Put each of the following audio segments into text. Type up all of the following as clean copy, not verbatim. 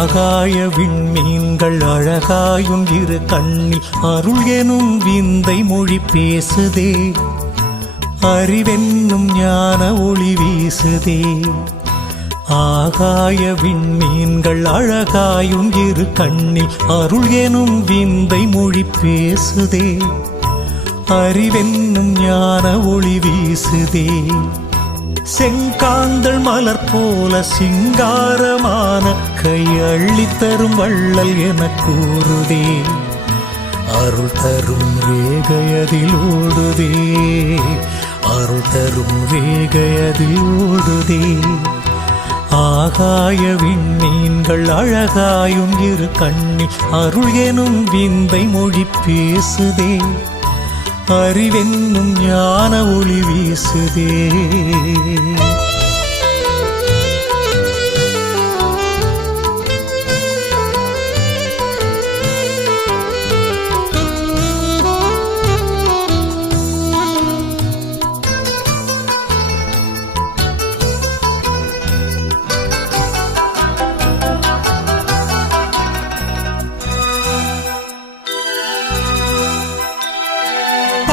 ஆகாய விண்மீன்கள் அழகாயும் இரு கண்ணில் அருள் எனும் விந்தை மொழி பேசுதே. அறிவென்னும் ஞான ஒளி வீசுதே. ஆகாய விண்மீன்கள் அழகாயும் இரு கண்ணில் அருள் எனும் விந்தை மொழி பேசுதே. அறிவென்னும் ஞான ஒளி வீசுதே. செங்காந்தள் மலர் போல சிங்காரமான கை அள்ளித்தரும் வள்ளல் என கூறுதே. அருள் தரும் ரேகையதில் ஓடுதே. அருள் தரும் ரேகையதில் ஓடுதே. ஆகாய விண்மீன்கள் அழகாயும் இரு கண்ணில் அருள் எனும் விந்தை மொழி பேசுதே. அறிவென்னும் ஞான ஒளி வீசுதே.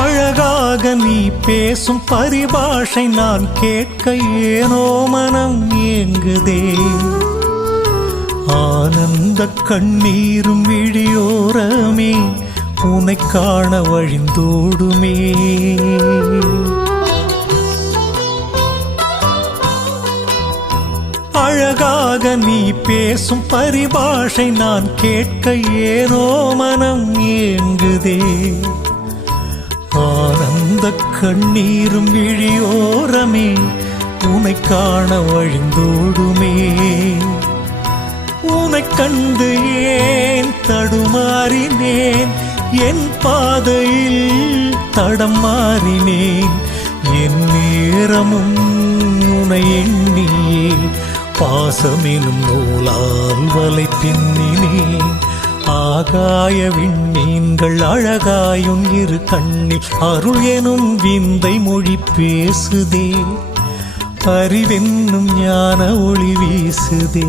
அழகாக நீ பேசும் பரிபாஷை நான் கேட்க ஏனோ மனம் ஏங்குதே. ஆனந்த கண்ணீரும் விழியோரமே உன்னை காண வழிந்தோடுமே. அழகாக நீ பேசும் பரிபாஷை நான் கேட்க ஏனோ மனம் ஏங்குதே. ஆனந்த கண்ணீரும் விழியோரமே உன்னை காண வழிந்தோடுமே. உன்னை கண்டு ஏன் தடுமாறினேன், என் பாதையில் தடம் மாறினேன். என் நேரமும் உன்னை எண்ணியே பாசமெனும் நூலால் வலை பின்னினேன். ஆகாய விண்மீன்கள் அழகாயும் இரு கண்ணில் அருள் எனும் விந்தை மொழி பேசுதே. அறிவென்னும் ஞான ஒளி வீசுதே.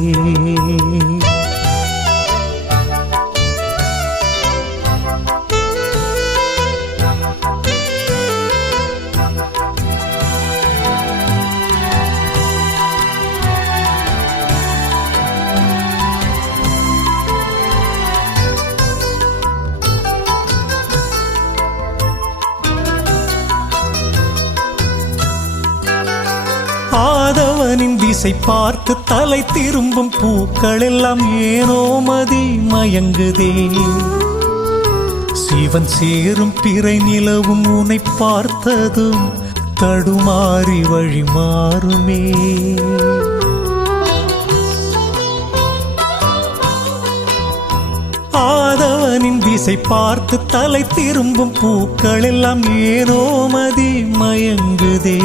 ஆதவனின் திசை பார்த்து தலை திரும்பும் பூக்கள் எல்லாம் ஏனோ மதி மயங்குதே. சிவன் சேரும் பிறை நிலவும் உன்னை பார்த்ததும் தடுமாறி வழி மாறுமே. ஆதவனின் திசை பார்த்து தலை திரும்பும் பூக்கள் எல்லாம் ஏனோ மதி மயங்குதே.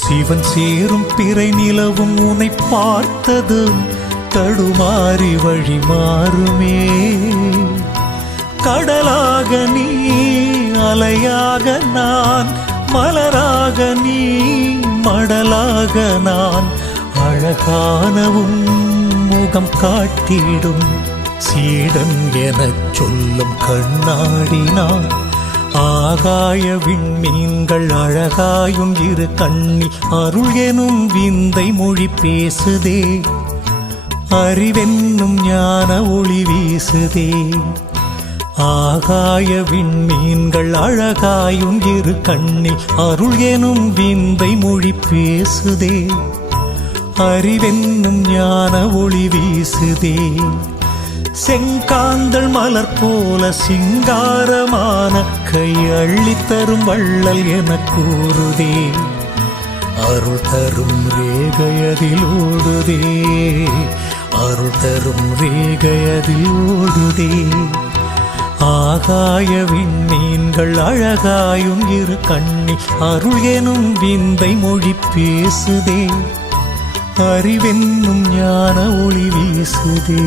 சிவன் சேரும் பிறை நிலவும் உன்னை பார்த்ததும் தடுமாறி வழி மாறுமே. கடலாக நீ அலையாக நான், மலராக நீ மடலாக நான். அழகானவும் முகம் காட்டிடும் சீடன் எனச் சொல்லும் கண்ணாடி நான். ஆகாய விண்மீன்கள் அழகாயும் இரு கண்ணில் அருள் எனும் விந்தை மொழி பேசுதே. அறிவென்னும் ஞான ஒளி வீசுதே. ஆகாய விண்மீன்கள் அழகாயும் இரு கண்ணில் அருள் எனும் விந்தை மொழி பேசுதே. அறிவென்னும் ஞான ஒளி வீசுதே. செங்காந்தள் மலர் போல சிங்காரமான கை அள்ளித்தரும் வள்ளல் என கூறுதே. அருள் தரும் ரேகையதில் ஓடுதே. அருள் தரும் ரேகையதில் ஓடுதே. ஆகாய விண்மீன்கள் அழகாயும் இரு கண்ணில் அருள் எனும் விந்தை மொழி பேசுதே. அறிவென்னும் ஞான ஒளி வீசுதே.